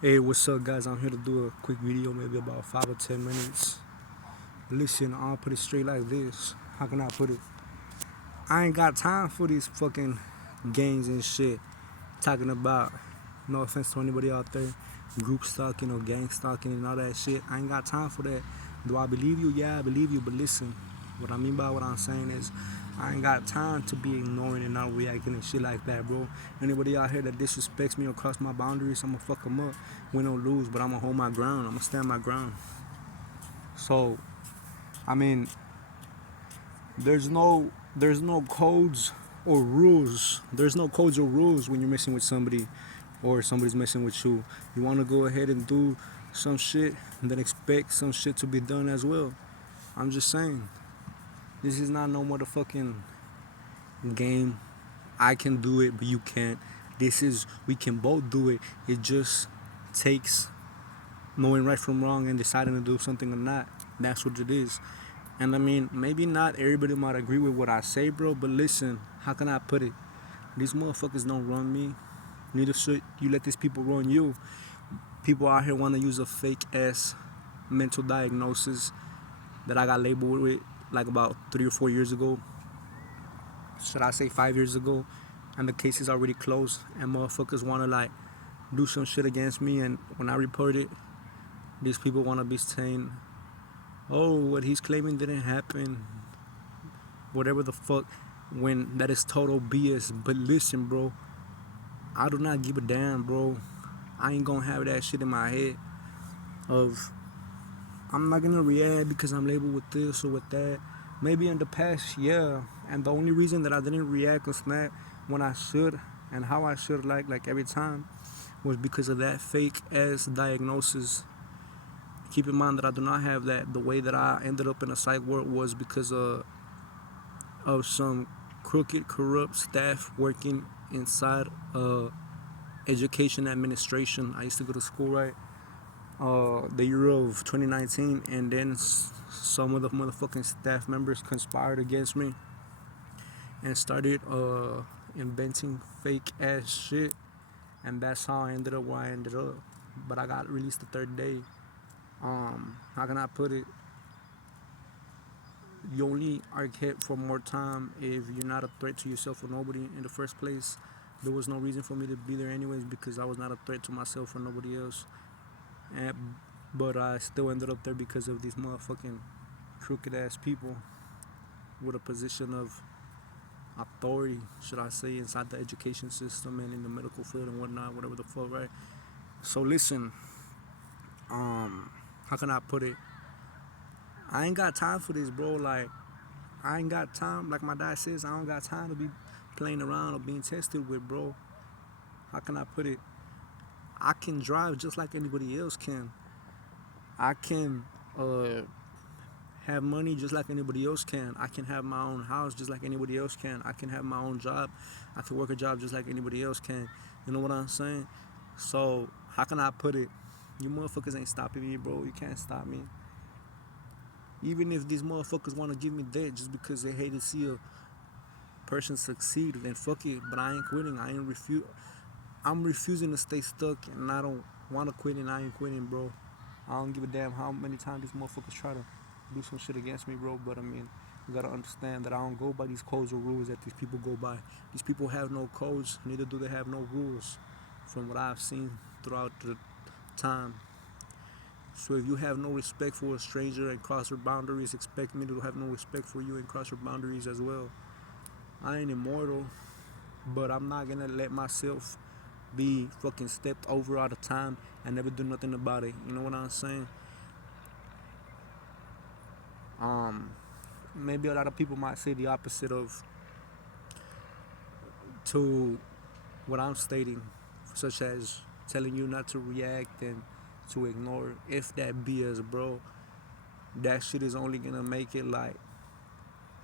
Hey, what's up, guys? I'm here to do a quick video, maybe about 5 or 10 minutes. Listen, I'll put it straight like this. How can I put it? I ain't got time for these fucking gangs and shit. Talking about, no offense to anybody out there, group stalking or gang stalking and all that shit. I ain't got time for that. Do I believe you? Yeah, I believe you, but listen. What I mean by what I'm saying is, I ain't got time to be ignoring and not reacting and shit like that, bro. Anybody out here that disrespects me or cross my boundaries, I'ma fuck them up. Win or lose, but I'ma hold my ground. I'ma stand my ground. So, I mean, there's no codes or rules. There's no codes or rules when you're messing with somebody or somebody's messing with you. You want to go ahead and do some shit and then expect some shit to be done as well. I'm just saying, this is not no motherfucking game. I can do it, but you can't. This is, we can both do it. It just takes knowing right from wrong and deciding to do something or not. That's what it is. And I mean, maybe not everybody might agree with what I say, bro, but listen, how can I put it? These motherfuckers don't run me. Neither should you let these people run you. People out here want to use a fake ass mental diagnosis that I got labeled with like about 3 or 4 years ago. Should I say 5 years ago? And the case is already closed. And motherfuckers want to like do some shit against me. And when I report it, these people want to be saying, oh, what he's claiming didn't happen. Whatever the fuck. When that is total BS. But listen, bro, I do not give a damn, bro. I ain't gonna have that shit in my head of I'm not gonna react because I'm labeled with this or with that. Maybe in the past, yeah. And the only reason that I didn't react or snap when I should and how I should like every time was because of that fake ass diagnosis. Keep in mind that I do not have that. The way that I ended up in a psych ward was because of some crooked, corrupt staff working inside education administration. I used to go to school, right? The year of 2019, and then some of the motherfucking staff members conspired against me and started inventing fake ass shit, and that's how I ended up where I ended up. But I got released the third day. How can I put it? You only are kept for more time if you're not a threat to yourself or nobody in the first place. There was no reason for me to be there anyways because I was not a threat to myself or nobody else. And but I still ended up there because of these motherfucking crooked ass people with a position of authority, should I say, inside the education system and in the medical field and whatnot, whatever the fuck, right? So listen, how can I put it? I ain't got time for this, bro. Like, I ain't got time. Like my dad says, I don't got time to be playing around or being tested with, bro. How can I put it? I can drive just like anybody else can. I can uh, have money just like anybody else can. I can have my own house just like anybody else can. I can have my own job. I can work a job just like anybody else can. You know what I'm saying? So how can I put it? You motherfuckers ain't stopping me, bro. You can't stop me. Even if these motherfuckers want to give me that just because they hate to see a person succeed, then fuck it. But I ain't quitting. I ain't refuse. I'm refusing to stay stuck, and I don't want to quit, and I ain't quitting, bro. I don't give a damn how many times these motherfuckers try to do some shit against me, bro. But I mean, you gotta understand that I don't go by these codes or rules that these people go by. These people have no codes, neither do they have no rules, from what I've seen throughout the time. So if you have no respect for a stranger and cross your boundaries, expect me to have no respect for you and cross your boundaries as well. I ain't immortal, but I'm not gonna let myself be fucking stepped over all the time and never do nothing about it. You know what I'm saying? Um, Maybe a lot of people might say the opposite of to what I'm stating, such as telling you not to react and to ignore. If that BS, bro, that shit is only gonna make it like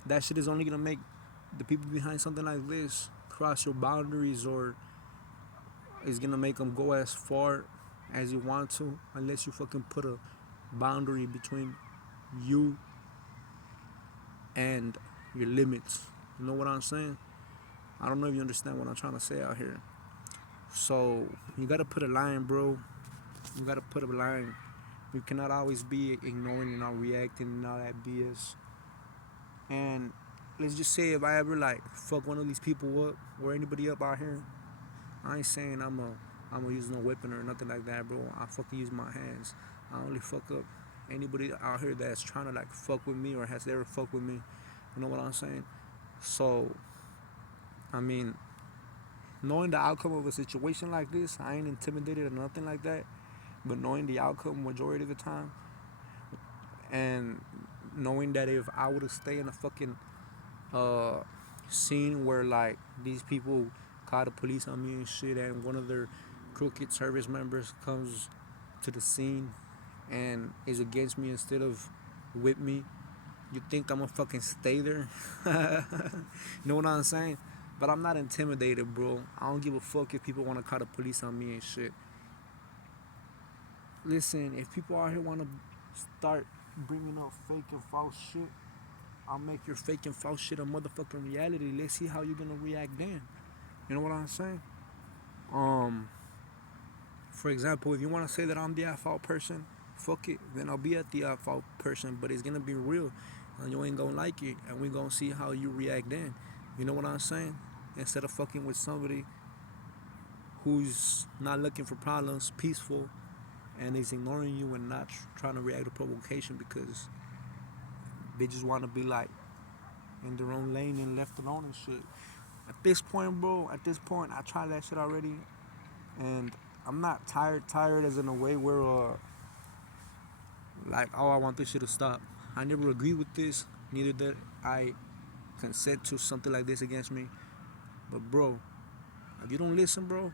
that shit is only gonna make the people behind something like this cross your boundaries, or is gonna make them go as far as you want to, unless you fucking put a boundary between you and your limits. You know what I'm saying? I don't know if you understand what I'm trying to say out here. So you gotta put a line, bro. You gotta put a line. You cannot always be ignoring and not reacting and all that BS. And let's just say if I ever like fuck one of these people up or anybody up out here, I ain't saying I'm gonna use no weapon or nothing like that, bro. I fucking use my hands. I only fuck up anybody out here that's trying to like fuck with me or has ever fucked with me. You know what I'm saying? So, I mean, knowing the outcome of a situation like this, I ain't intimidated or nothing like that. But knowing the outcome majority of the time, and knowing that if I would have stayed in a fucking uh, scene where like these people call the police on me and shit, and one of their crooked service members comes to the scene and is against me instead of with me, you think I'm gonna fucking stay there? You know what I'm saying? But I'm not intimidated, bro. I don't give a fuck if people want to call the police on me and shit. Listen, if people out here want to start bringing up fake and false shit, I'll make your fake and false shit a motherfucking reality. Let's see how you're gonna react then. You know what I'm saying? Um, for example, if you want to say that I'm the at fault person, fuck it. Then I'll be at the at fault person, but it's gonna be real, and you ain't gonna like it, and we gonna see how you react then. You know what I'm saying? Instead of fucking with somebody who's not looking for problems, peaceful, and is ignoring you and not trying to react to provocation because they just want to be like in their own lane and left alone and shit. At this point, bro, I tried that shit already, and I'm not tired as in a way where like, oh, I want this shit to stop. I never agree with this, neither did I consent to something like this against me. But bro, if you don't listen, bro,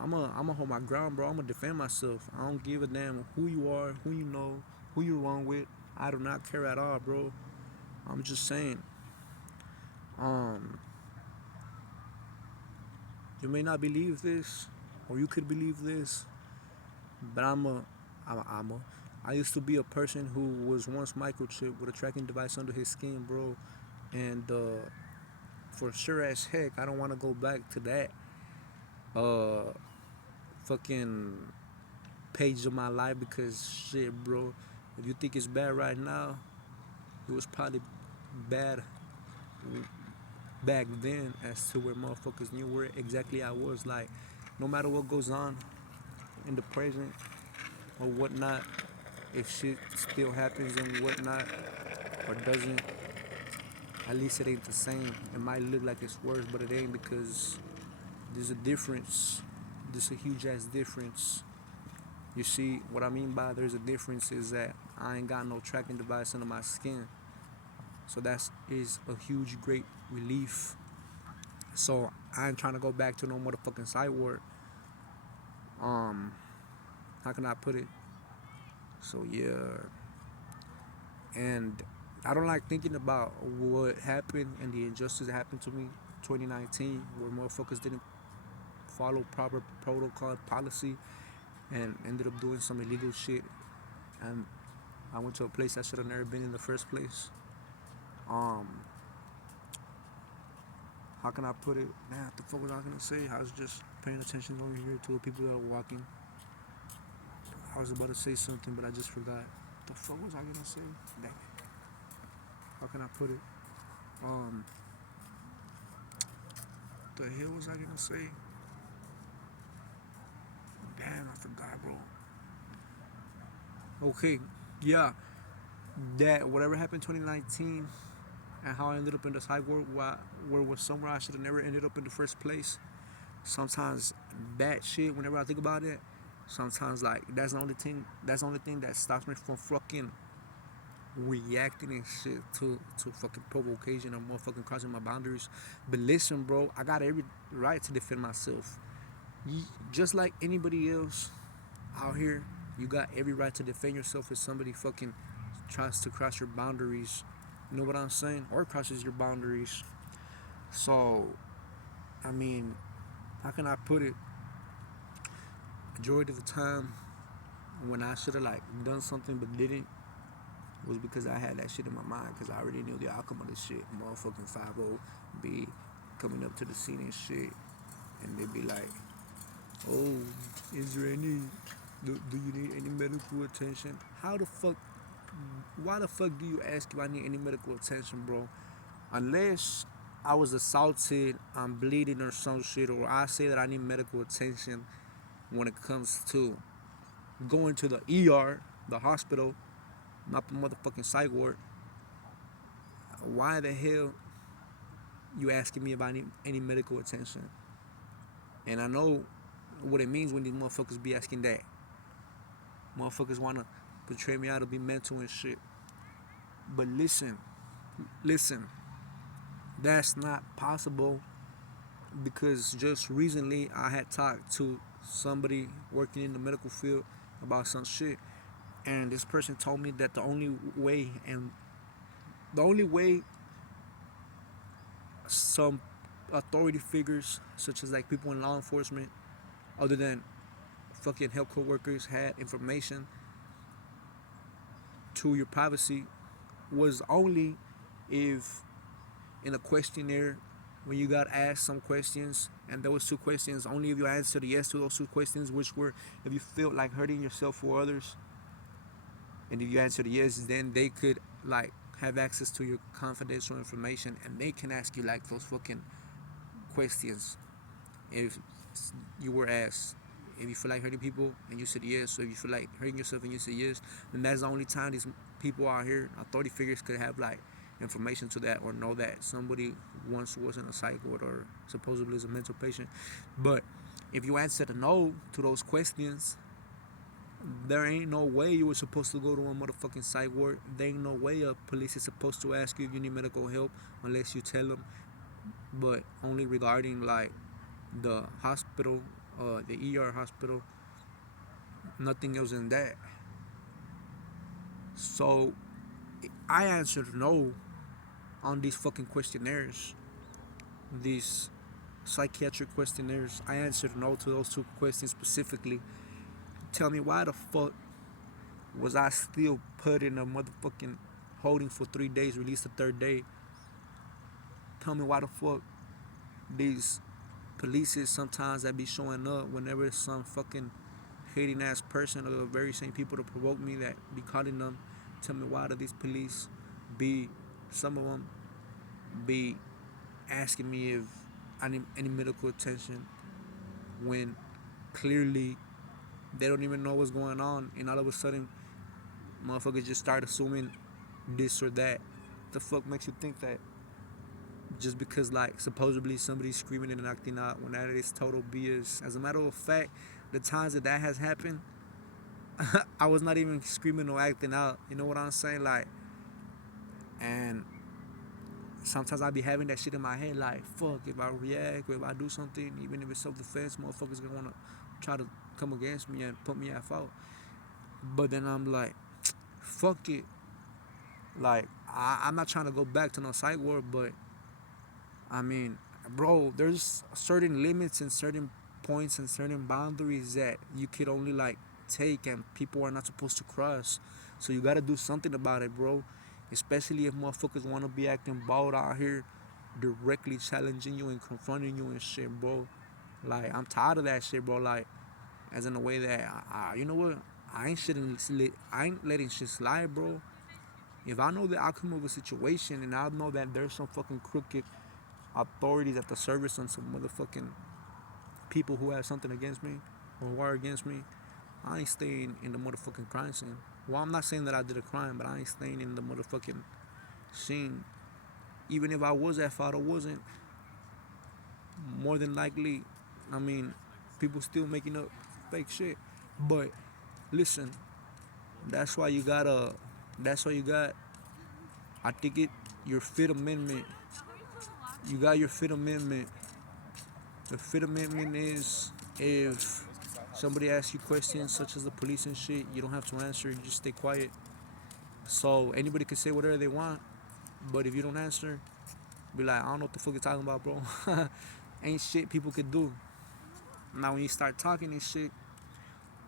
I'ma hold my ground, bro. I'ma defend myself. I don't give a damn who you are, who you know, who you're wrong with. I do not care at all, bro. I'm just saying. Um, you may not believe this, or you could believe this, but I used to be a person who was once microchipped with a tracking device under his skin, bro. And for sure as heck, I don't want to go back to that uh fucking page of my life because shit, bro. If you think it's bad right now, it was probably bad back then as to where motherfuckers knew where exactly I was. Like, no matter what goes on in the present or whatnot, if shit still happens and whatnot or doesn't, at least it ain't the same. It might look like it's worse, but it ain't because there's a difference. There's a huge ass difference. You see, what I mean by there's a difference is that I ain't got no tracking device under my skin. So that is a huge, great relief. So I ain't trying to go back to no motherfucking cyborg. Um, how can I put it? So yeah, and I don't like thinking about what happened and the injustice that happened to me 2019, where motherfuckers didn't follow proper protocol policy and ended up doing some illegal shit. And I went to a place I should have never been in the first place. Um, how can I put it? Man, what the fuck was I gonna say? I was just paying attention over here to the people that were walking. I was about to say something, but I just forgot. What the fuck was I gonna say? Damn. How can I put it? Um, the hell was I gonna say? Damn, I forgot, bro. Okay, yeah, that whatever happened 2019 and how I ended up in the cyborg where was somewhere I should have never ended up in the first place. Sometimes that shit, whenever I think about it, sometimes like that's the only thing that stops me from fucking reacting and shit to fucking provocation or motherfucking crossing my boundaries. But listen, bro, I got every right to defend myself. Just like anybody else out here, you got every right to defend yourself if somebody fucking tries to cross your boundaries. You know what I'm saying? Or crosses your boundaries. So, I mean, how can I put it? Majority of the time, when I should have like done something but didn't, was because I had that shit in my mind because I already knew the outcome of this shit. Motherfucking 5 be coming up to the scene and shit, and they'd be like, "Oh, is there any Do you need any medical attention? How the fuck? Why the fuck do you ask if I need any medical attention, bro? Unless I was assaulted, I'm bleeding or some shit, or I say that I need medical attention when it comes to going to the ER, the hospital, not the motherfucking psych ward. Why the hell you asking me about any medical attention? And I know what it means when these motherfuckers be asking that. Motherfuckers wanna portray me out to be mental and shit. But listen, that's not possible because just recently I had talked to somebody working in the medical field about some shit, and this person told me that the only way some authority figures such as like people in law enforcement other than fucking healthcare workers had information to your privacy was only if in a questionnaire when you got asked some questions and those two questions only if you answered yes to those two questions, which were if you felt like hurting yourself or others, and if you answered yes, then they could like have access to your confidential information and they can ask you like those fucking questions if you were asked if you feel like hurting people and you said yes, so if you feel like hurting yourself and you said yes, then that's the only time these people out here, authority figures, could have like information to that or know that somebody once was in a psych ward or supposedly is a mental patient. But if you answered no to those questions, there ain't no way you were supposed to go to a motherfucking psych ward. There ain't no way a police is supposed to ask you if you need medical help unless you tell them. But only regarding like the hospital, the ER hospital, nothing else than that. So I answered no on these fucking questionnaires, these psychiatric questionnaires. I answered no to those two questions specifically. Tell me why the fuck was I still put in a motherfucking holding for 3 days, released the third day? Tell me why the fuck these polices sometimes that be showing up whenever some fucking hating ass person or the very same people to provoke me that be calling them. Tell me why do these police be, some of them be asking me if I need any medical attention when clearly they don't even know what's going on, and all of a sudden motherfuckers just start assuming this or that. The fuck makes you think that just because like supposedly somebody's screaming and acting out when that is total BS? As a matter of fact, the times that has happened, I was not even screaming or acting out. You know what I'm saying? Like, and sometimes I be having that shit in my head, like, fuck, if I react or if I do something, even if it's self-defense, motherfuckers gonna wanna try to come against me and put me at fault. But then I'm like, fuck it. Like, I'm not trying to go back to no psych ward, but I mean, bro, there's certain limits and certain points and certain boundaries that you could only like take and people are not supposed to cross. So you gotta do something about it, bro. Especially if motherfuckers wanna be acting bold out here, directly challenging you and confronting you and shit, bro. Like, I'm tired of that shit, bro. Like, as in a way that, you know what? I ain't letting shit slide, bro. If I know the outcome of a situation and I know that there's some fucking crooked authorities at the service on some motherfucking people who have something against me or who are against me, I ain't staying in the motherfucking crime scene. Well, I'm not saying that I did a crime, but I ain't staying in the motherfucking scene. Even if I was at fault or wasn't, more than likely, I mean, people still making up fake shit. But listen, that's why you gotta, that's why you got, I think your Fifth Amendment, you got your Fifth Amendment. The Fifth Amendment is if somebody asks you questions such as the police and shit, you don't have to answer, you just stay quiet. So anybody can say whatever they want, but if you don't answer, be like, I don't know what the fuck you're talking about, bro. Ain't shit people could do. Now when you start talking this shit,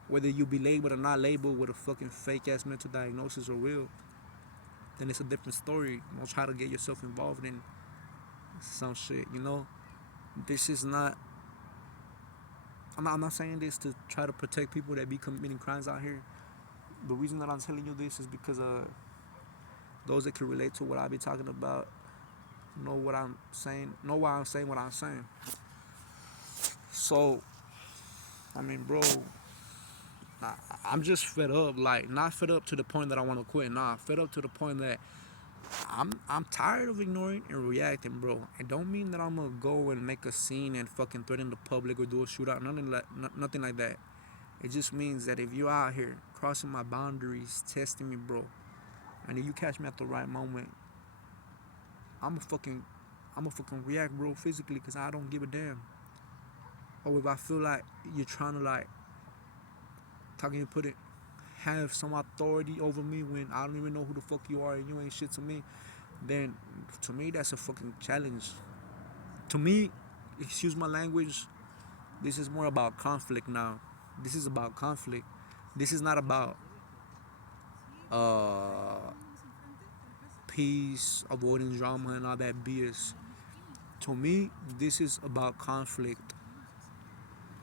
whether you be labeled or not labeled with a fucking fake ass mental diagnosis or real, then it's a different story. Don't try to get yourself involved in some shit, you know? This is not I'm not saying this to try to protect people that be committing crimes out here. The reason that I'm telling you this is because those that can relate to what I be talking about know what I'm saying, know why I'm saying what I'm saying. So, I mean, bro, I'm just fed up. Like, not fed up to the point that I want to quit. Nah, fed up to the point that I'm tired of ignoring and reacting, bro. It don't mean that I'm gonna go and make a scene and fucking threaten the public or do a shootout. Nothing like that. It just means that if you're out here crossing my boundaries, testing me, bro, and if you catch me at the right moment, I'm a fucking, I'm a fucking react, bro, physically, cause I don't give a damn. Or if I feel like you're trying to like, talking to put it, have some authority over me when I don't even know who the fuck you are and you ain't shit to me, then to me that's a fucking challenge. To me, excuse my language, this is more about conflict now. This is about conflict. This is not about uh peace, avoiding drama and all that BS. To me, this is about conflict.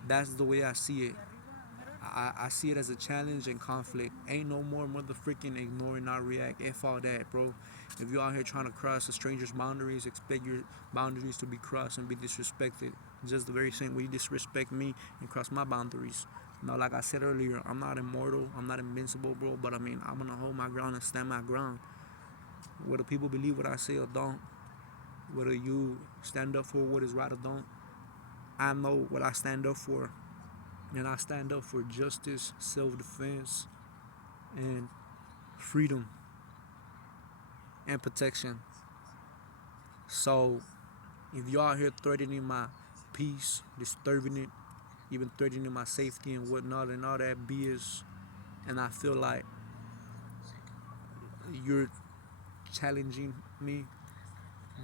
That's the way I see it. I see it as a challenge and conflict. Ain't no more motherfucking ignoring, not react. F all that, bro. If you out here trying to cross a stranger's boundaries, expect your boundaries to be crossed and be disrespected. Just the very same way you disrespect me and cross my boundaries. Now, like I said earlier, I'm not immortal. I'm not invincible, bro. But I mean, I'm gonna hold my ground and stand my ground. Whether people believe what I say or don't, whether you stand up for what is right or don't, I know what I stand up for. And I stand up for justice, self-defense, and freedom and protection. So if you out here threatening my peace, disturbing it, even threatening my safety and whatnot and all that BS, and I feel like you're challenging me,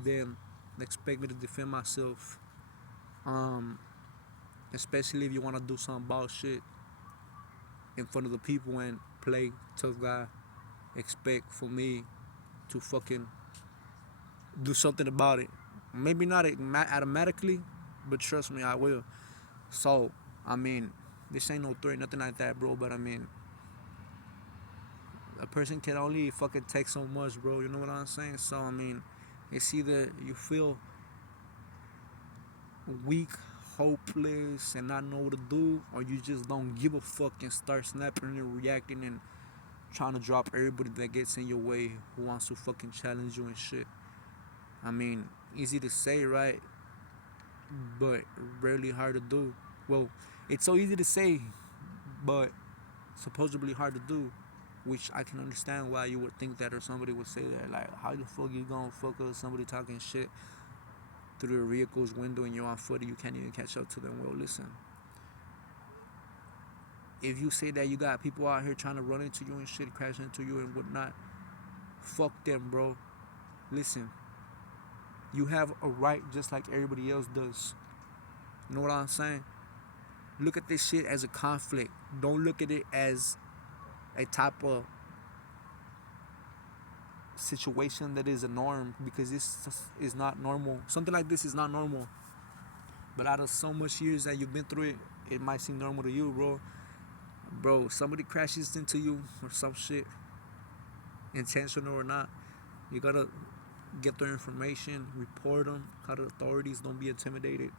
then expect me to defend myself. Um, Especially if you want to do some bullshit in front of the people and play tough guy, expect for me to fucking do something about it. Maybe not automatically, but trust me, I will. So, I mean, this ain't no threat, nothing like that, bro. But I mean, a person can only fucking take so much, bro. You know what I'm saying? So, I mean, it's either you feel weak, hopeless, and not know what to do, or you just don't give a fuck and start snapping and reacting and trying to drop everybody that gets in your way who wants to fucking challenge you and shit. I mean, easy to say, right? But rarely hard to do. Well, it's so easy to say, but supposedly hard to do, which I can understand why you would think that or somebody would say that. Like, how the fuck you gonna fuck with somebody talking shit through your vehicle's window and you're on foot and you can't even catch up to them? Well, listen, if you say that you got people out here trying to run into you and shit, crash into you and whatnot, fuck them, bro. Listen, you have a right just like everybody else does. You know what I'm saying? Look at this shit as a conflict. Don't look at it as a type of situation that is a norm, because this is not normal. Something like this is not normal. But out of so much years that you've been through it, it might seem normal to you, bro. Bro, somebody crashes into you or some shit, intentional or not, you gotta get their information, report them, call the authorities. Don't be intimidated.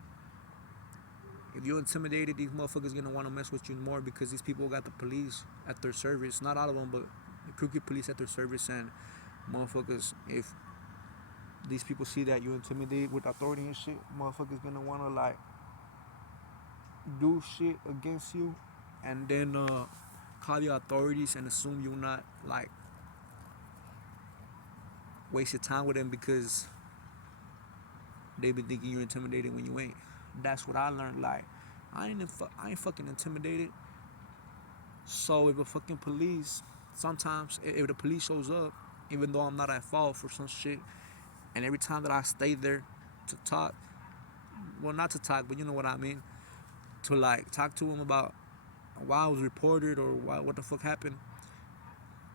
If you're intimidated, these motherfuckers gonna want to mess with you more, because these people got the police at their service. Not all of them, but the crooked police at their service. And motherfuckers, if these people see that you intimidate with authority and shit, motherfuckers gonna want to like do shit against you, and then call the authorities and assume you're not like waste your time with them because they been thinking you're intimidated when you ain't. That's what I learned. Like, I ain't fucking intimidated. So if a fucking police, sometimes if the police shows up, even though I'm not at fault for some shit, and every time that I stay there to talk, well, not to talk, but you know what I mean, to like talk to him about why I was reported or why, what the fuck happened,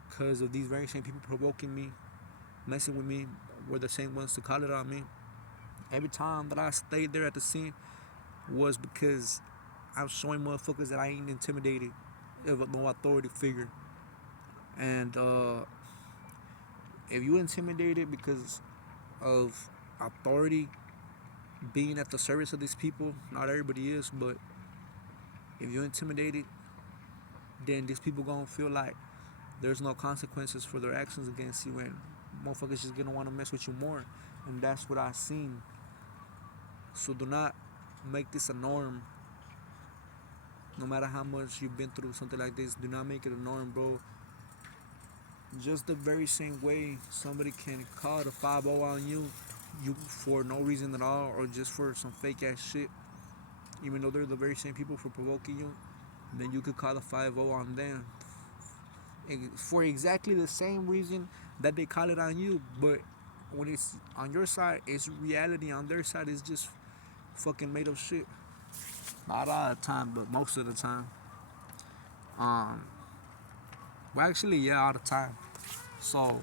because of these very same people provoking me, messing with me, were the same ones to call it on me. Every time that I stayed there at the scene was because I'm showing motherfuckers that I ain't intimidated of no authority figure. And if you intimidated because of authority being at the service of these people, not everybody is, but if you're intimidated, then these people gonna feel like there's no consequences for their actions against you, and motherfuckers just gonna want to mess with you more. And that's what I've seen. So do not make this a norm. No matter how much you've been through something like this, do not make it a norm, bro. Just the very same way somebody can call it a 5-0 on you for no reason at all, or just for some fake ass shit, even though they're the very same people for provoking you, then you could call a 5-0 on them for exactly the same reason that they call it on you. But when it's on your side, it's reality. On their side, it's just fucking made up shit. Not all the time, but most of the time. Well, actually, yeah, all the time. So,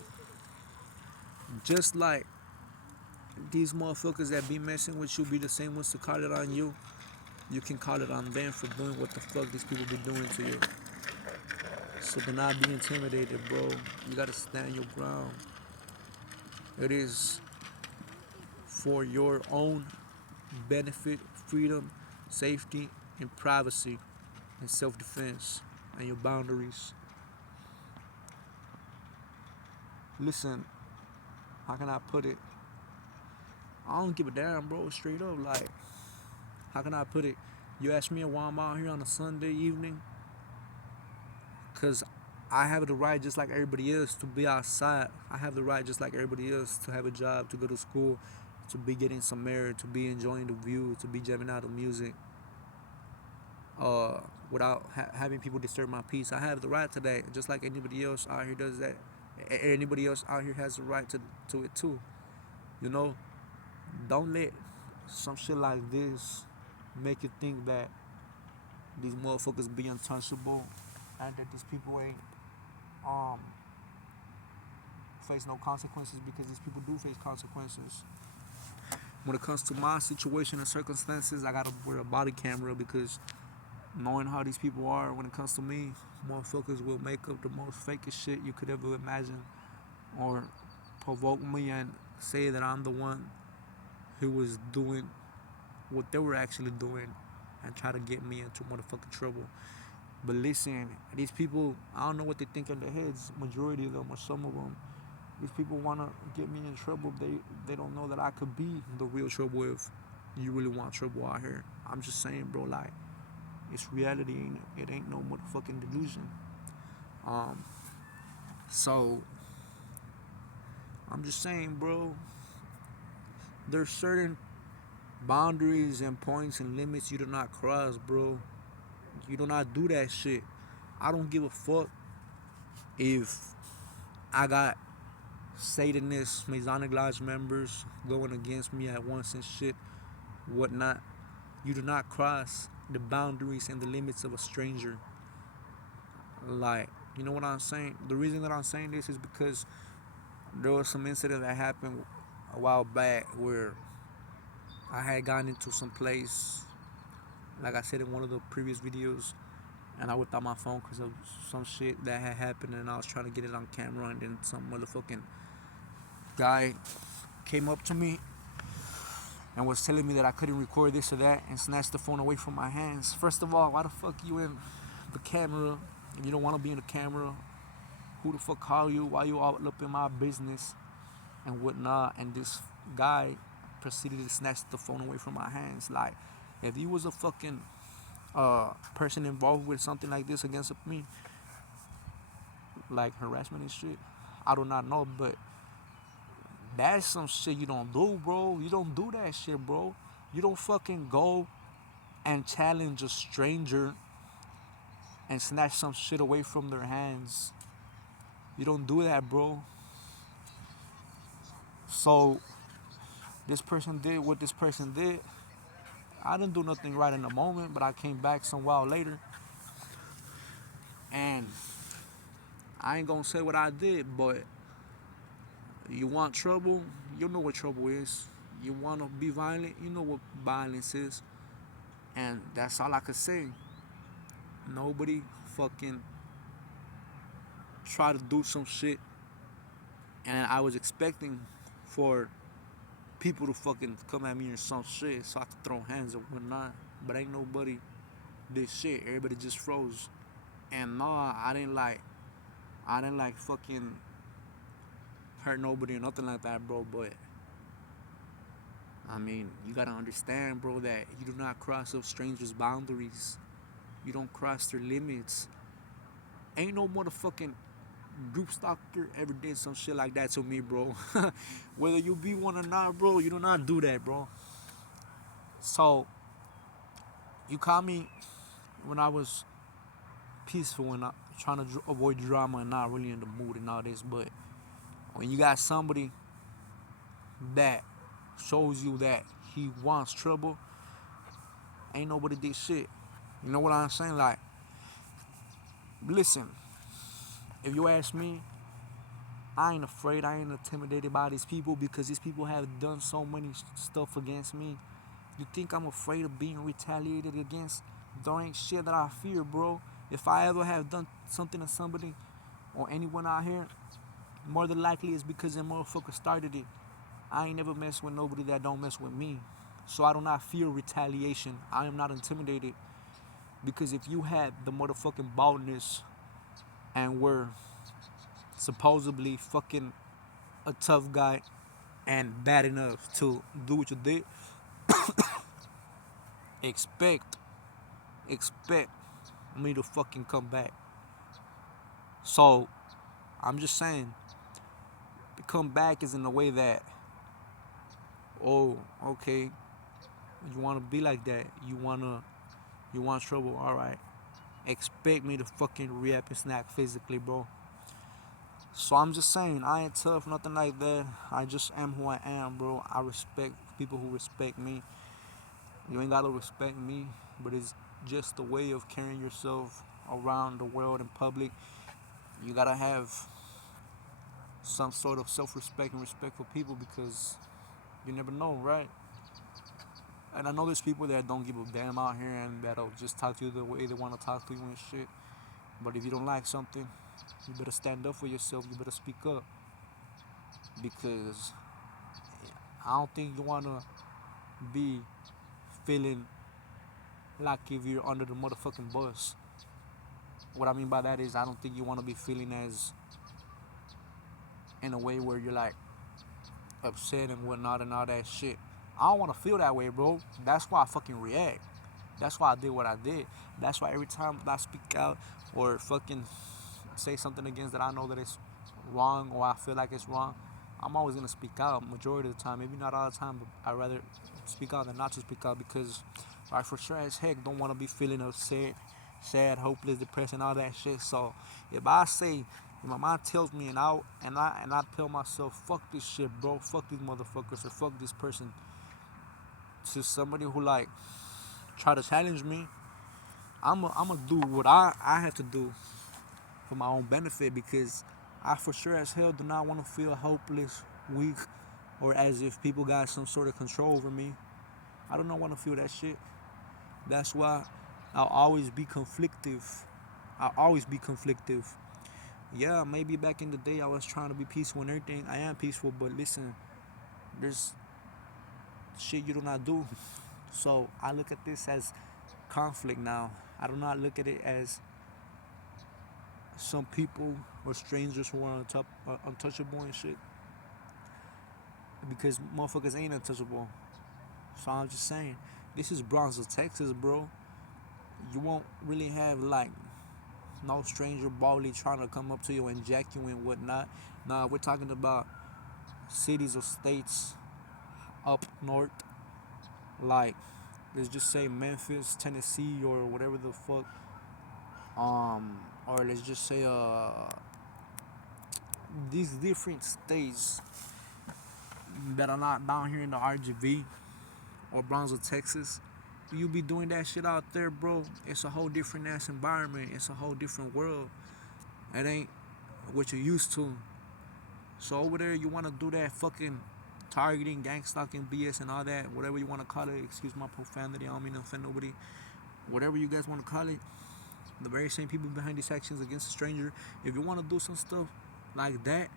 just like these motherfuckers that be messing with you be the same ones to call it on you, you can call it on them for doing what the fuck these people be doing to you. So do not be intimidated, bro. You gotta stand your ground. It is for your own benefit, freedom, safety, and privacy, and self-defense, and your boundaries. Listen, how can I put it? I don't give a damn, bro. Straight up, like, how can I put it? You ask me why I'm out here on a Sunday evening, cause I have the right, just like everybody else, to be outside. I have the right, just like everybody else, to have a job, to go to school, to be getting some air, to be enjoying the view, to be jamming out the music, without having people disturb my peace. I have the right to that, just like anybody else out here does that. Anybody else out here has the right to it too. You know, don't let some shit like this make you think that these motherfuckers be untouchable and that these people ain't um face no consequences, because these people do face consequences. When it comes to my situation and circumstances, I gotta wear a body camera, because knowing how these people are when it comes to me, motherfuckers will make up the most fakest shit you could ever imagine, or provoke me and say that I'm the one who was doing what they were actually doing, and try to get me into motherfucking trouble. But listen, these people, I don't know what they think in their heads, majority of them or some of them. These people want to get me in trouble. They don't know that I could be the real trouble if you really want trouble out here. I'm just saying, bro, like, it's reality. It ain't no motherfucking delusion. So, I'm just saying, bro, there's certain boundaries and points and limits you do not cross, bro. You do not do that shit. I don't give a fuck if I got Satanist Masonic Lodge members going against me at once and shit, whatnot. You do not cross the boundaries and the limits of a stranger. Like, you know what I'm saying? The reason that I'm saying this is because there was some incident that happened a while back where I had gotten into some place, like I said in one of the previous videos, and I whipped out my phone because of some shit that had happened, and I was trying to get it on camera, and then some motherfucking guy came up to me and was telling me that I couldn't record this or that, and snatched the phone away from my hands. First of all, why the fuck you in the camera if you don't want to be in the camera? Who the fuck call you? Why you all up in my business and whatnot? And this guy proceeded to snatch the phone away from my hands. Like, if he was a fucking person involved with something like this against me, like harassment and shit, I do not know, but that's some shit you don't do, bro. You don't do that shit, bro. You don't fucking go and challenge a stranger and snatch some shit away from their hands. You don't do that, bro. So this person did what this person did. I didn't do nothing right in the moment, but I came back some while later, and I ain't gonna say what I did, but you want trouble, you know what trouble is. You wanna be violent, you know what violence is. And that's all I could say. Nobody fucking try to do some shit, and I was expecting for people to fucking come at me or some shit so I could throw hands or whatnot. But ain't nobody did shit. Everybody just froze. And nah, I didn't like fucking hurt nobody or nothing like that, bro. But I mean, you gotta understand, bro, that you do not cross those strangers' boundaries. You don't cross their limits. Ain't no motherfucking group stalker ever did some shit like that to me, bro. Whether you be one or not, bro, you do not do that, bro. So you caught me when I was peaceful and trying to avoid drama and not really in the mood and all this. But when you got somebody that shows you that he wants trouble, ain't nobody did shit. You know what I'm saying? Like, listen, if you ask me, I ain't afraid, I ain't intimidated by these people because these people have done so many stuff against me. You think I'm afraid of being retaliated against? There ain't shit that I fear, bro. If I ever have done something to somebody or anyone out here, more than likely it's because them motherfucker started it. I ain't never mess with nobody that don't mess with me. So I do not fear retaliation. I am not intimidated. Because if you had the motherfucking boldness and were supposedly fucking a tough guy and bad enough to do what you did, expect expect me to fucking come back. So I'm just saying, the comeback is in the way that, oh, okay, you wanna be like that, you want trouble, alright. Expect me to fucking react and snack physically, bro. So I'm just saying, I ain't tough, nothing like that. I just am who I am, bro. I respect people who respect me. You ain't gotta respect me, but it's just the way of carrying yourself around the world in public. You gotta have some sort of self-respect and respect for people because you never know, right? And I know there's people that don't give a damn out here and that'll just talk to you the way they want to talk to you and shit. But if you don't like something, you better stand up for yourself. You better speak up because I don't think you wanna be feeling like if you're under the motherfucking bus. What I mean by that is I don't think you wanna be feeling as in a way where you're like upset and whatnot and all that shit. I don't wanna feel that way, bro. That's why I fucking react. That's why I did what I did. That's why every time I speak out or fucking say something against that I know that it's wrong or I feel like it's wrong, I'm always gonna speak out majority of the time. Maybe not all the time, but I'd rather speak out than not to speak out because I for sure as heck don't wanna be feeling upset, sad, hopeless, depressed and all that shit. So if I say if my mind tells me and I tell myself, fuck this shit, bro, fuck these motherfuckers or fuck this person to somebody who like try to challenge me, I'm gonna do what I have to do for my own benefit because I for sure as hell do not want to feel hopeless, weak, or as if people got some sort of control over me. I do not want to feel that shit. That's why I'll always be conflictive. I'll always be conflictive. Yeah, maybe back in the day I was trying to be peaceful and everything. I am peaceful, but listen, there's shit you do not do. So I look at this as conflict now. I do not look at it as some people or strangers who are untouchable and shit because motherfuckers ain't untouchable. So I'm just saying, this is Bronzeville, Texas, bro. You won't really have like no stranger boldly trying to come up to you and jack you and whatnot. Nah, we're talking about cities or states up north, like let's just say Memphis, Tennessee, or whatever the fuck. Or let's just say these different states that are not down here in the RGV or Bronzeville, Texas. You be doing that shit out there, bro. It's a whole different ass environment. It's a whole different world. It ain't what you're used to. So over there, you want to do that fucking targeting, gang stalking, BS, and all that, whatever you want to call it. Excuse my profanity. I don't mean to offend nobody. Whatever you guys want to call it. The very same people behind these actions against a stranger. If you want to do some stuff like that,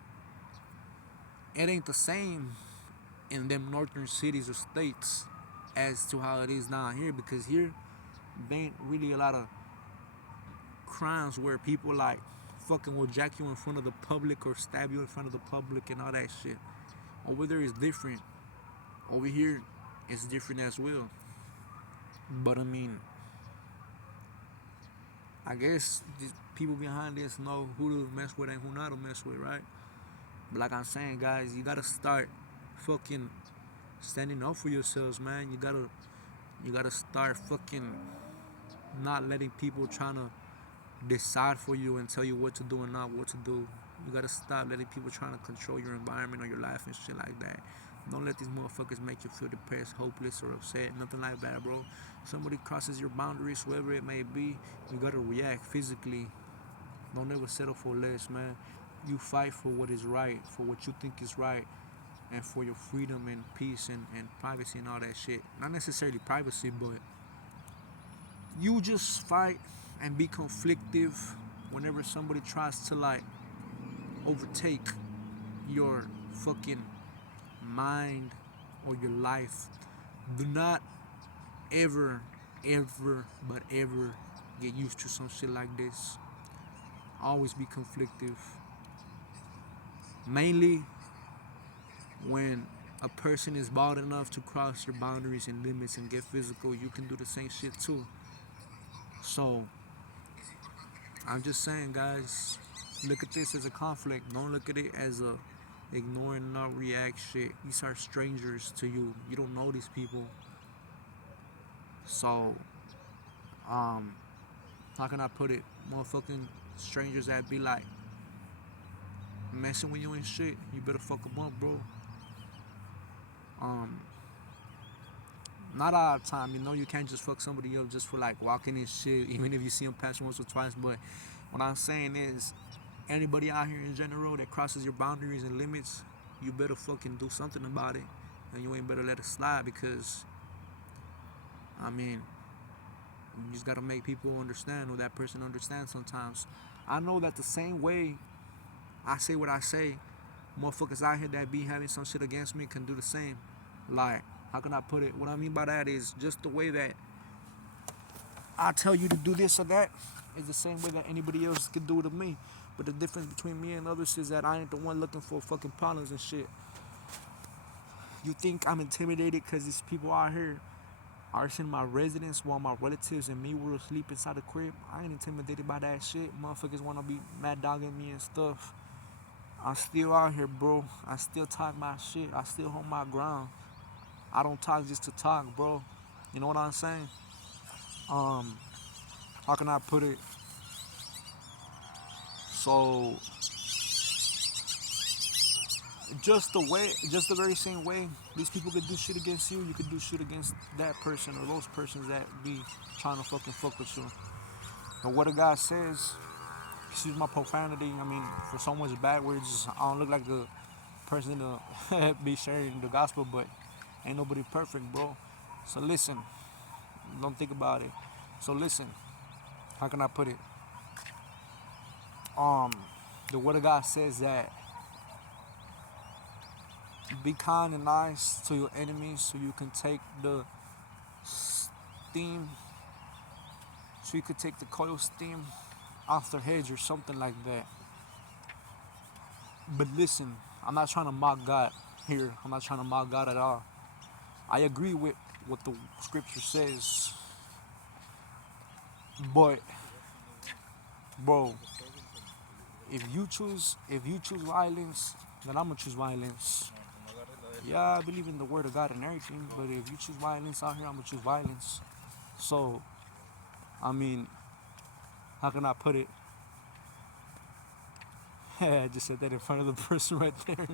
it ain't the same in them northern cities or states as to how it is down here, because here there ain't really a lot of crimes where people like fucking will jack you in front of the public or stab you in front of the public and all that shit. Over there is different. Over here it's different as well. But I mean, I guess these people behind this know who to mess with and who not to mess with, right? But like I'm saying, guys, you gotta start fucking standing up for yourselves, man. You gotta start fucking not letting people trying to decide for you and tell you what to do and not what to do. You gotta stop letting people trying to control your environment or your life and shit like that. Don't let these motherfuckers make you feel depressed, hopeless, or upset. Nothing like that, bro. Somebody crosses your boundaries, whoever it may be, you gotta react physically. Don't ever settle for less, man. You fight for what is right, for what you think is right, and for your freedom and peace and privacy and all that shit. Not necessarily privacy, but you just fight and be conflictive whenever somebody tries to like overtake your fucking mind or your life. Do not ever, but ever get used to some shit like this. Always be conflictive. Mainly when a person is bold enough to cross your boundaries and limits and get physical, you can do the same shit too. So I'm just saying, guys, look at this as a conflict. Don't look at it as a ignore and not react shit. These are strangers to you. You don't know these people. So, how can I put it? Motherfucking strangers that be like messing with you and shit, you better fuck them up, bro. Not all the time, you know, you can't just fuck somebody up just for like walking and shit, even if you see them pass once or twice. But what I'm saying is, anybody out here in general that crosses your boundaries and limits, you better fucking do something about it, and you ain't better let it slide, because I mean, you just gotta make people understand, or that person understand sometimes. I know that the same way I say what I say, motherfuckers out here that be having some shit against me can do the same. Like, how can I put it? What I mean by that is just the way that I tell you to do this or that is the same way that anybody else could do it to me. But the difference between me and others is that I ain't the one looking for fucking problems and shit. You think I'm intimidated because these people out here are in my residence while my relatives and me were asleep inside the crib? I ain't intimidated by that shit. Motherfuckers want to be mad dogging me and stuff. I'm still out here, bro. I still talk my shit. I still hold my ground. I don't talk just to talk, bro. You know what I'm saying? How can I put it? So, just the very same way these people could do shit against you, you could do shit against that person or those persons that be trying to fucking fuck with you. And what a guy says, excuse my profanity, I mean, for someone's bad words, I don't look like the person to be sharing the gospel, but ain't nobody perfect, bro. So listen, don't think about it. So listen, how can I put it? The word of God says that be kind and nice to your enemies so you can take the steam, so you could take the coil steam off their heads or something like that. But listen, I'm not trying to mock God here. I'm not trying to mock God at all. I agree with what the scripture says. But bro, if you choose violence, then I'm gonna choose violence. Yeah, I believe in the word of God and everything, but if you choose violence out here, I'm gonna choose violence. So, I mean, how can I put it? I just said that in front of the person right there.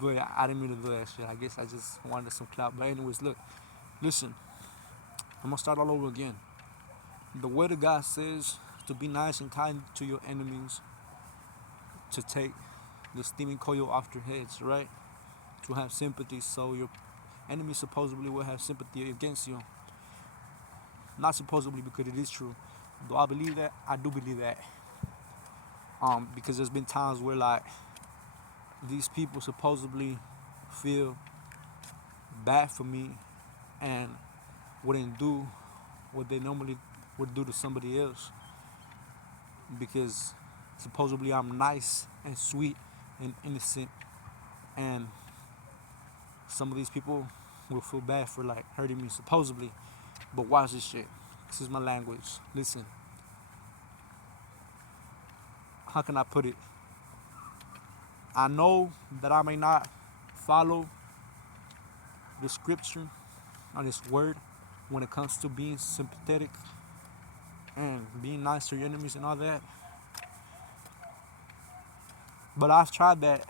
But I didn't mean to do that shit. I guess I just wanted some clout. But anyways, look, listen, I'm gonna start all over again. The word of God says to be nice and kind to your enemies, to take the steaming coil off their heads, right? to have sympathy, so your enemy supposedly will have sympathy against you. Not supposedly, because it is true. Do I believe that? I do believe that. Because there's been times where like these people supposedly feel bad for me and wouldn't do what they normally would do to somebody else because supposedly I'm nice and sweet and innocent, and some of these people will feel bad for like hurting me supposedly. But watch this shit. This is my language. Listen. How can I put it? I know that I may not follow the scripture or this word when it comes to being sympathetic and being nice to your enemies and all that. But I've tried that,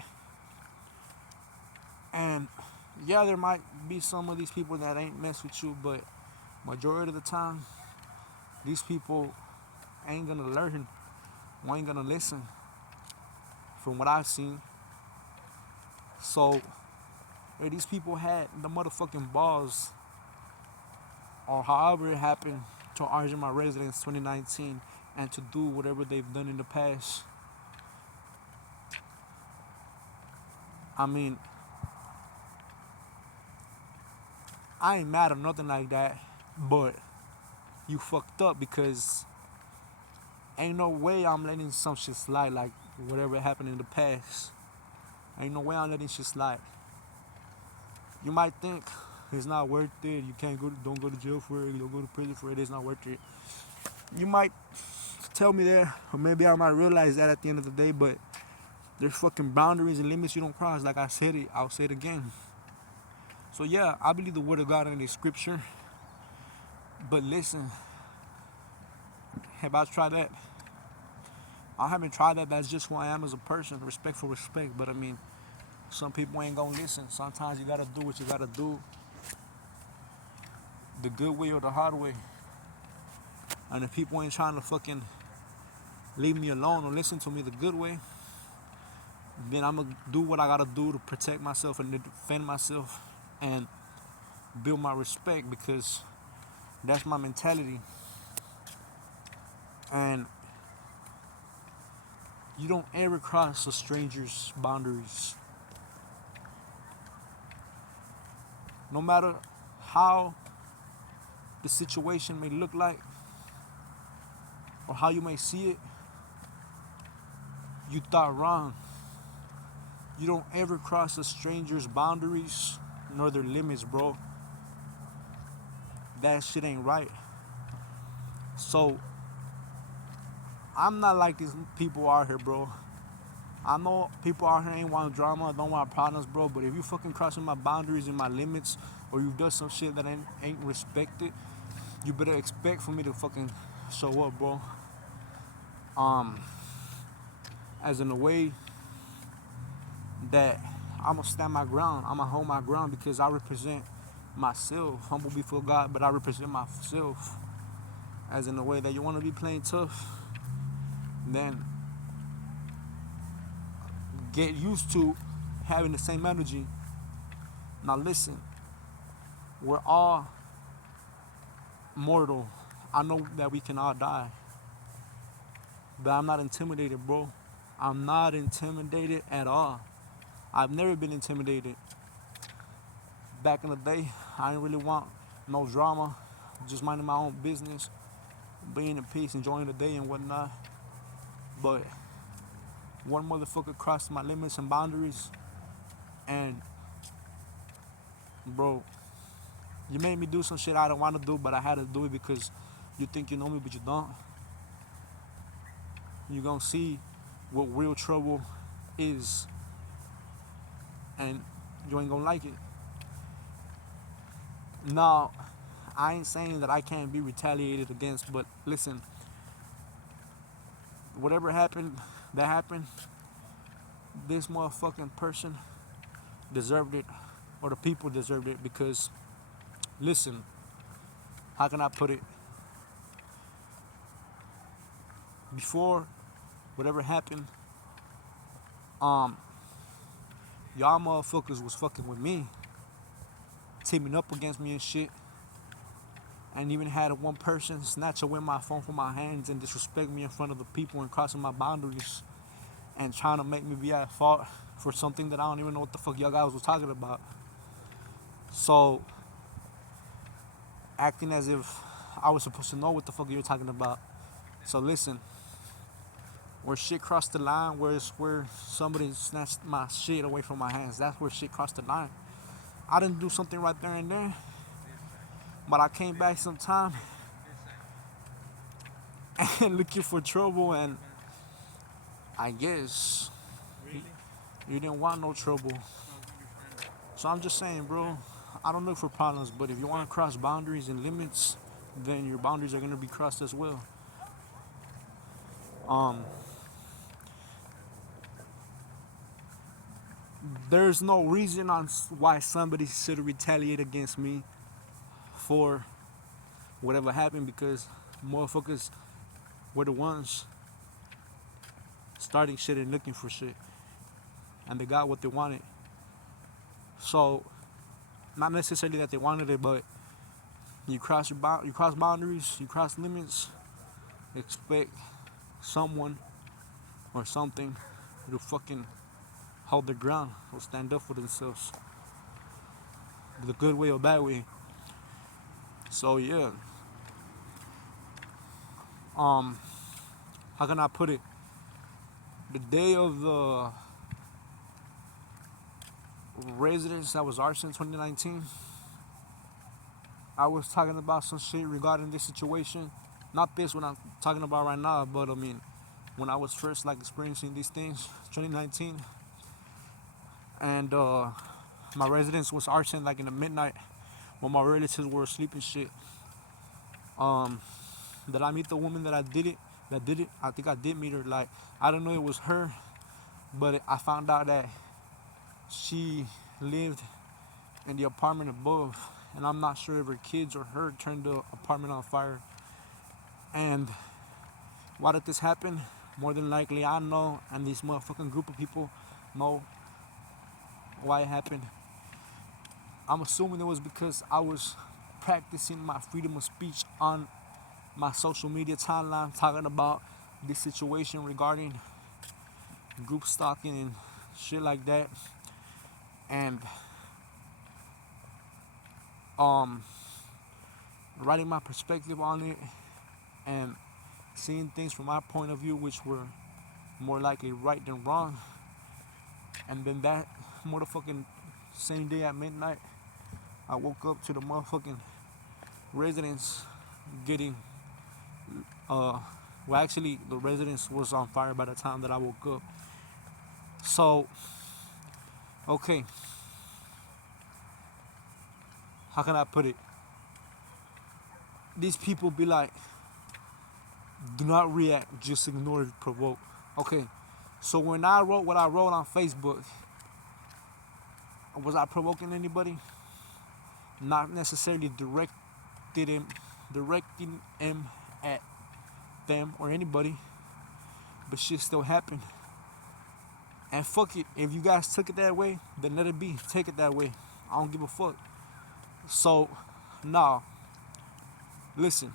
and yeah, there might be some of these people that ain't mess with you, but majority of the time, these people ain't gonna learn, or ain't gonna listen from what I've seen. So, if these people had the motherfucking balls, or however it happened, to argue my residence 2019 and to do whatever they've done in the past, I mean, I ain't mad or nothing like that, but you fucked up because ain't no way I'm letting some shit slide like whatever happened in the past. Ain't no way I'm letting shit slide. You might think it's not worth it. You can't go, don't go to jail for it. Don't go to prison for it. It's not worth it. You might tell me that, or maybe I might realize that at the end of the day. But there's fucking boundaries and limits you don't cross. Like I said it, I'll say it again. So yeah, I believe the word of God in the scripture. But listen, have I tried that? I haven't tried that. That's just who I am as a person. Respect for respect. But I mean, some people ain't gonna listen. Sometimes you gotta do what you gotta do, the good way or the hard way. And if people ain't trying to fucking leave me alone or listen to me the good way, then I'm gonna do what I gotta do to protect myself and to defend myself and build my respect, because that's my mentality. And you don't ever cross a stranger's boundaries. No matter how the situation may look like or how you may see it, you thought wrong. You don't ever cross a stranger's boundaries nor their limits, bro. That shit ain't right. So I'm not like these people out here, bro. I know people out here ain't want drama, don't want problems, bro. But if you fucking crossing my boundaries and my limits, or you've done some shit that ain't respected, you better expect for me to fucking show up, bro. As in a way that I'ma stand my ground, I'ma hold my ground, because I represent myself, humble before God, but I represent myself. As in a way that you wanna be playing tough, then get used to having the same energy. Now listen, we're all mortal. I know that we can all die, but I'm not intimidated, bro. I'm not intimidated at all. I've never been intimidated. Back in the day, I didn't really want no drama, just minding my own business, being in peace, enjoying the day and whatnot. But one motherfucker crossed my limits and boundaries, and bro, you made me do some shit I don't want to do, but I had to do it because you think you know me, but you don't. You're gonna see what real trouble is, and you ain't gonna like it. Now, I ain't saying that I can't be retaliated against, but listen, whatever happened, that happened. This motherfucking person deserved it, or the people deserved it, because listen, how can I put it? Before whatever happened, um, y'all motherfuckers was fucking with me, teaming up against me and shit, and even had one person snatch away my phone from my hands and disrespect me in front of the people and crossing my boundaries and trying to make me be at fault for something that I don't even know what the fuck y'all guys was talking about. So, acting as if I was supposed to know what the fuck you were talking about. So listen, where shit crossed the line, where somebody snatched my shit away from my hands, that's where shit crossed the line. I didn't do something right there and there, but I came back sometime and looking for trouble, and I guess you didn't want no trouble. So I'm just saying, bro, I don't look for problems, but if you want to cross boundaries and limits, then your boundaries are gonna be crossed as well. Um, there's no reason on why somebody should retaliate against me for whatever happened, because motherfuckers were the ones starting shit and looking for shit, and they got what they wanted. So, not necessarily that they wanted it, but you cross you cross boundaries, you cross limits. Expect someone or something to fucking hold their ground or stand up for themselves, the good way or bad way. So yeah, um, how can I put it? The day of the residence that was arson 2019, I was talking about some shit regarding this situation. Not this what I'm talking about right now, but I mean, when I was first like experiencing these things, 2019, and my residence was arson like in the midnight when my relatives were asleep and shit. Um, did I meet the woman that I did it? That did it? I think I did meet her. Like I don't know it was her, but I found out that she lived in the apartment above, and I'm not sure if her kids or her turned the apartment on fire. And why did this happen? More than likely, I know, and this motherfucking group of people know why it happened. I'm assuming it was because I was practicing my freedom of speech on my social media timeline, talking about this situation regarding group stalking and shit like that, and um, writing my perspective on it and seeing things from my point of view, which were more likely right than wrong. And then that motherfucking same day at midnight, I woke up to the motherfucking residence getting well, actually the residence was on fire by the time that I woke up. So okay, how can I put it? These people be like, do not react, just ignore it, provoke. Okay, so when I wrote what I wrote on Facebook, was I provoking anybody? Not necessarily directing him at them or anybody, but shit still happened. And fuck it, if you guys took it that way, then let it be. Take it that way. I don't give a fuck. So, nah. Listen,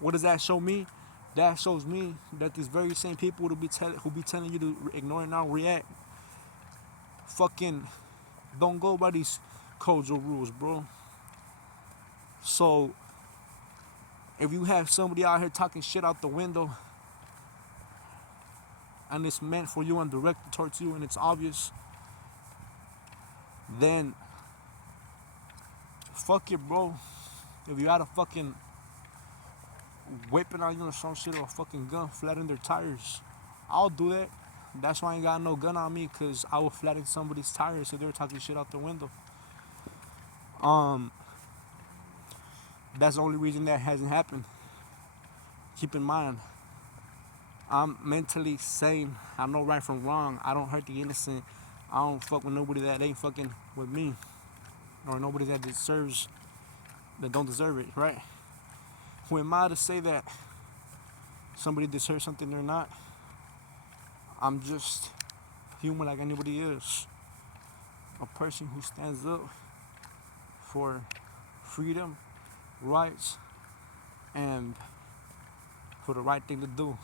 what does that show me? That shows me that these very same people who be telling you to ignore and not react, fucking don't go by these codes or rules, bro. So if you have somebody out here talking shit out the window and it's meant for you and directed towards you and it's obvious, then fuck it, bro. If you had a fucking weapon on you or some shit or a fucking gun, flatten their tires, I'll do that. That's why I ain't got no gun on me, cause I would flatten somebody's tires if they were talking shit out the window. That's the only reason that hasn't happened. Keep in mind, I'm mentally sane. I know right from wrong. I don't hurt the innocent. I don't fuck with nobody that ain't fucking with me, or nobody that don't deserve it, right? Who am I to say that somebody deserves something or not? I'm just human like anybody else. a person who stands up for freedom, rights, and for the right thing to do,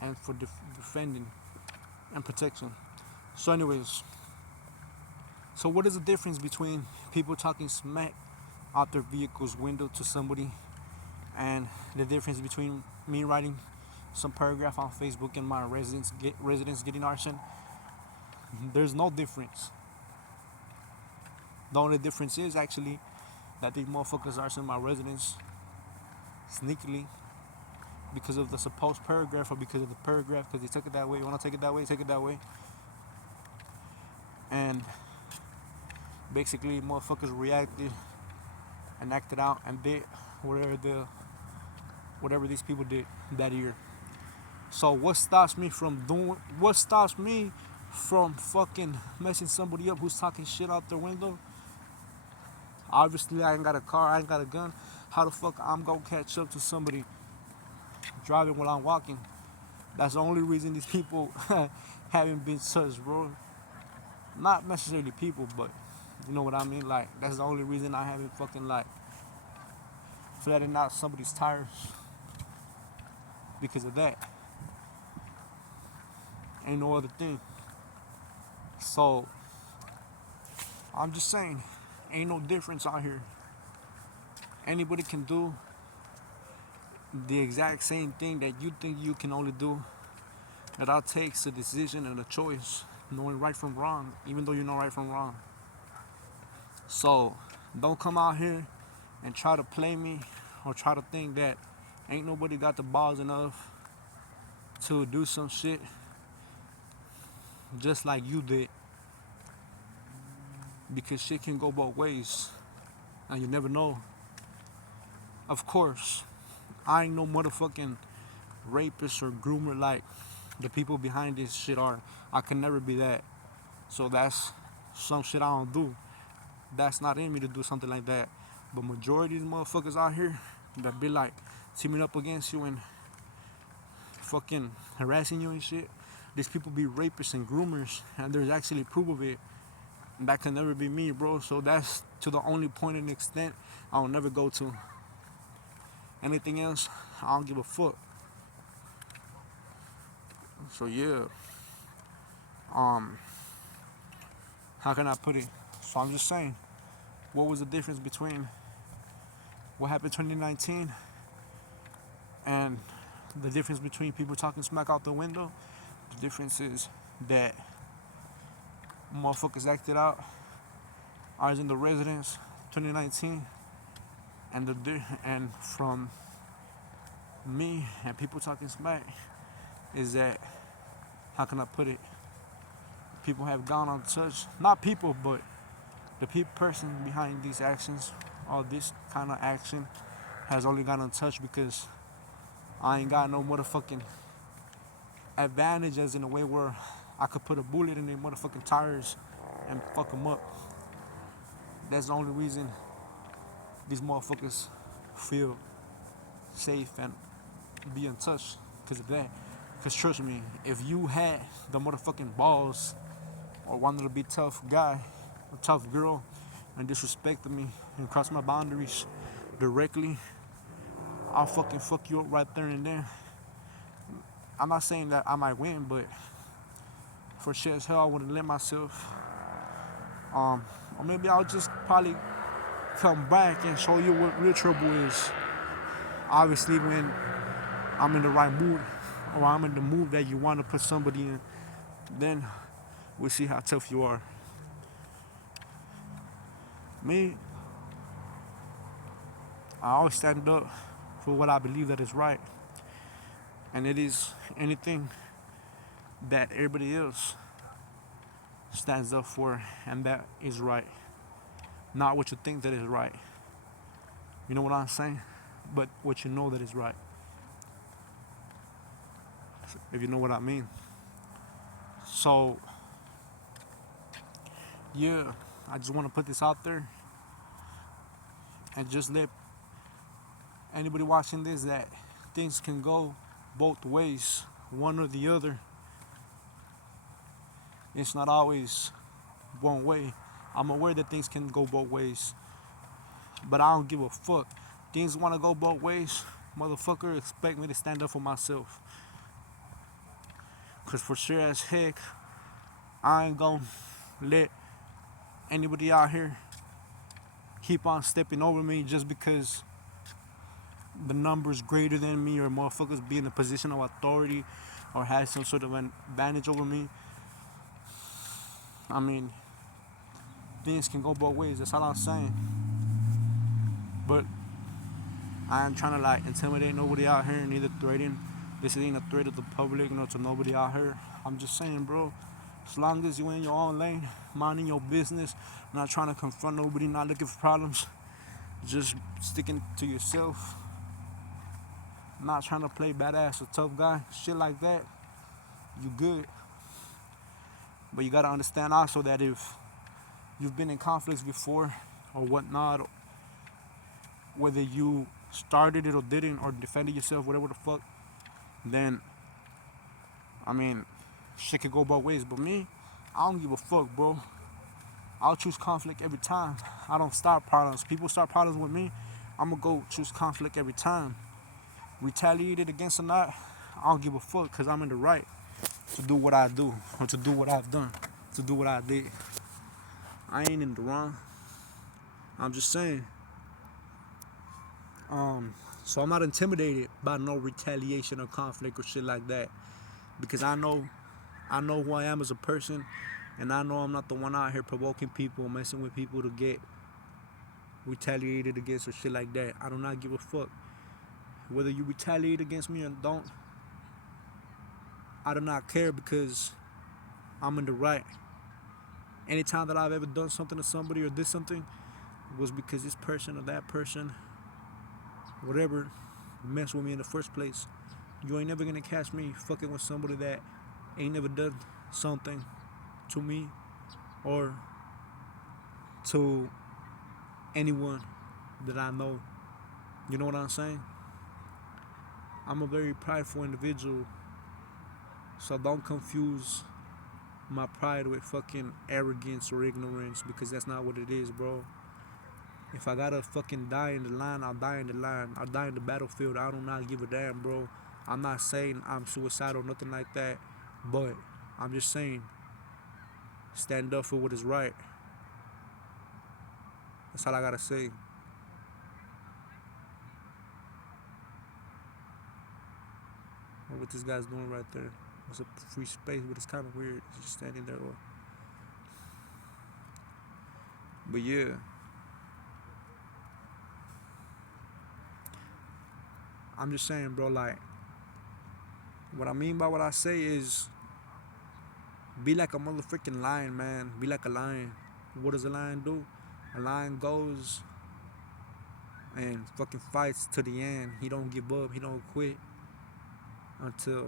and for defending and protection. So, anyways, so what is the difference between people talking smack out their vehicle's window to somebody, and the difference between me writing some paragraph on Facebook and my residents getting arson? There's no difference. The only difference is actually that these motherfuckers arson my residents sneakily because of the supposed paragraph, or because of the paragraph, because they took it that way. You want to take it that way, take it that way. And basically, motherfuckers reacted and acted out and did whatever these people did that year. So what stops me from fucking messing somebody up who's talking shit out their window? Obviously, I ain't got a car, I ain't got a gun. How the fuck I'm gonna catch up to somebody driving while I'm walking? That's the only reason these people haven't been touched, bro. Not necessarily people, but you know what I mean? Like, that's the only reason I haven't fucking, like, flattened out somebody's tires, because of that. Ain't no other thing. So, I'm just saying, ain't no difference out here. Anybody can do the exact same thing that you think you can only do. It all takes a decision and a choice, knowing right from wrong, even though you know right from wrong. So, don't come out here and try to play me, or try to think that ain't nobody got the balls enough to do some shit just like you did. Because shit can go both ways, and you never know. Of course, I ain't no motherfucking rapist or groomer like the people behind this shit are. I can never be that. So that's some shit I don't do. That's not in me to do something like that. But majority of these motherfuckers out here that be like teaming up against you and fucking harassing you and shit, these people be rapists and groomers, and there's actually proof of it. And that can never be me, bro. So that's to the only point and extent I'll never go to. Anything else, I don't give a fuck. So yeah, how can I put it? So I'm just saying, what was the difference between what happened in 2019 and the difference between people talking smack out the window? The difference is that motherfuckers acted out. I was in the residence 2019, and from me and people talking smack is that, how can I put it? People have gone untouched. Not people, but the person behind these actions, or this kind of action, has only gone untouched because I ain't got no motherfucking advantages in a way where I could put a bullet in their motherfucking tires and fuck them up. That's the only reason these motherfuckers feel safe and be untouched, because of that. Because trust me, if you had the motherfucking balls, or wanted to be a tough guy, a tough girl, and disrespected me and crossed my boundaries directly, I'll fucking fuck you up right there and then. I'm not saying that I might win, but for shit as hell, I wouldn't let myself. Or maybe I'll just probably come back and show you what real trouble is. Obviously, when I'm in the right mood, or I'm in the mood that you want to put somebody in, then we'll see how tough you are. Me, I always stand up for what I believe that is right. And it is anything that everybody else stands up for and that is right. Not what you think that is right. You know what I'm saying? But what you know that is right. If you know what I mean. So, yeah, I just want to put this out there and just let anybody watching this that things can go both ways, one or the other. It's not always one way. I'm aware that things can go both ways, but I don't give a fuck. Things want to go both ways. Motherfucker, expect me to stand up for myself. Cause for sure as heck, I ain't gonna let anybody out here keep on stepping over me just because the numbers greater than me or motherfuckers be in a position of authority or has some sort of an advantage over me. I mean, things can go both ways. That's all I'm saying. But I ain't trying to like intimidate nobody out here, neither threaten. This ain't a threat to the public, to nobody out here. I'm just saying, bro. As long as you in your own lane, minding your business, not trying to confront nobody, not looking for problems, just sticking to yourself, not trying to play badass or tough guy, shit like that, you good. But you gotta understand also that if you've been in conflicts before or whatnot, whether you started it or didn't or defended yourself, whatever the fuck, then I mean, shit could go both ways. But me, I don't give a fuck, bro. I'll choose conflict every time. I don't start problems. People start problems with me, I'm gonna go choose conflict every time. Retaliated against or not, I don't give a fuck because I'm in the right to do what I do or to do what I've done, to do what I did. I ain't in the wrong. I'm just saying. So I'm not intimidated by no retaliation or conflict or shit like that because I know who I am as a person, and I know I'm not the one out here provoking people, messing with people to get retaliated against or shit like that. I do not give a fuck. Whether you retaliate against me or don't, I do not care because I'm in the right. Anytime that I've ever done something to somebody or did something was because this person or that person, whatever, messed with me in the first place. You ain't never gonna catch me fucking with somebody that ain't never done something to me or to anyone that I know. You know what I'm saying? I'm a very prideful individual, so don't confuse my pride with fucking arrogance or ignorance because that's not what it is, bro. If I gotta fucking die in the line, I'll die in the line. I'll die in the battlefield. I do not give a damn, bro. I'm not saying I'm suicidal or nothing like that, but I'm just saying stand up for what is right. That's all I gotta say. What this guy's doing right there. It's a free space, but it's kind of weird. He's just standing there. But yeah, I'm just saying, bro. Like, what I mean by what I say is, be like a motherfucking lion, man. Be like a lion. What does a lion do? A lion goes and fucking fights to the end. He don't give up. He don't quit until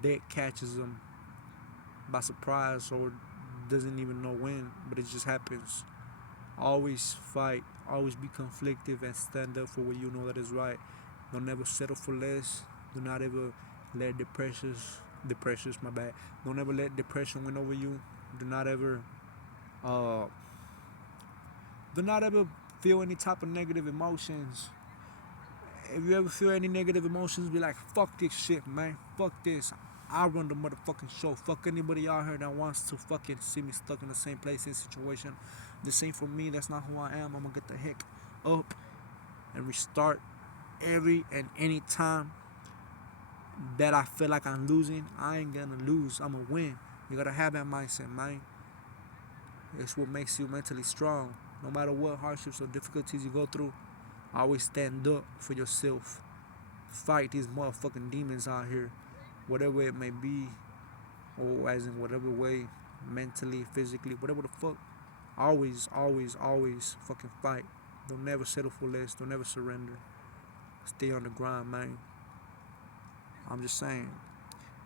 death catches him by surprise or doesn't even know when, but it just happens. Always fight, always be conflictive and stand up for what you know that is right. Don't ever settle for less. Do not ever let depressions, my bad. Don't ever let depression win over you. Do not ever, uh, do not ever feel any type of negative emotions. If you ever feel any negative emotions, be like, fuck this shit, man. Fuck this. I run the motherfucking show. Fuck anybody out here that wants to fucking see me stuck in the same place and situation. This ain't for me. That's not who I am. I'm gonna get the heck up and restart every and any time that I feel like I'm losing. I ain't gonna lose. I'm gonna win. You gotta have that mindset, man. It's what makes you mentally strong. No matter what hardships or difficulties you go through, always stand up for yourself. Fight these motherfucking demons out here, whatever it may be, or as in whatever way, mentally, physically, whatever the fuck. Always, always, always fucking fight. Don't never settle for less. Don't never surrender. Stay on the grind, man. I'm just saying.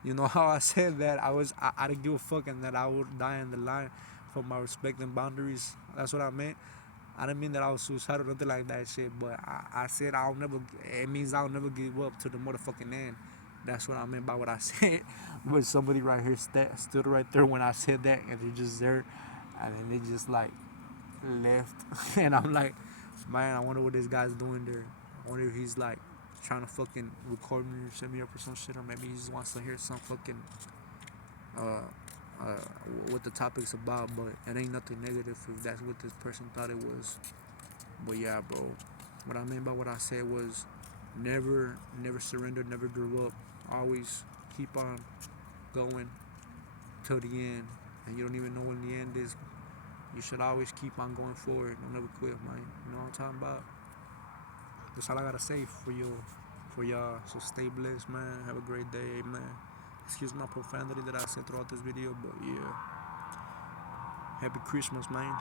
You know how I said that I didn't give a fuck and that I would die in the line for my respect and boundaries. That's what I meant. I didn't mean that I was suicidal or nothing like that shit, but I said I'll never. It means I'll never give up to the motherfucking end. That's what I meant by what I said. But somebody right here stood right there when I said that, and they're just there. And then they just like left. And I'm like, man, I wonder what this guy's doing there. I wonder if he's like trying to fucking record me or set me up or some shit, or maybe he just wants to hear some fucking uh uh what the topic's about. But it ain't nothing negative if that's what this person thought it was. But yeah, bro, what I meant by what I said was never surrender, never give up. Always keep on going till the end. And you don't even know when the end is. You should always keep on going forward. Don't never quit, man. You know what I'm talking about? That's all I gotta say for you, for y'all. So stay blessed, man. Have a great day, man. Excuse my profanity that I said throughout this video, but yeah. Happy Christmas, man.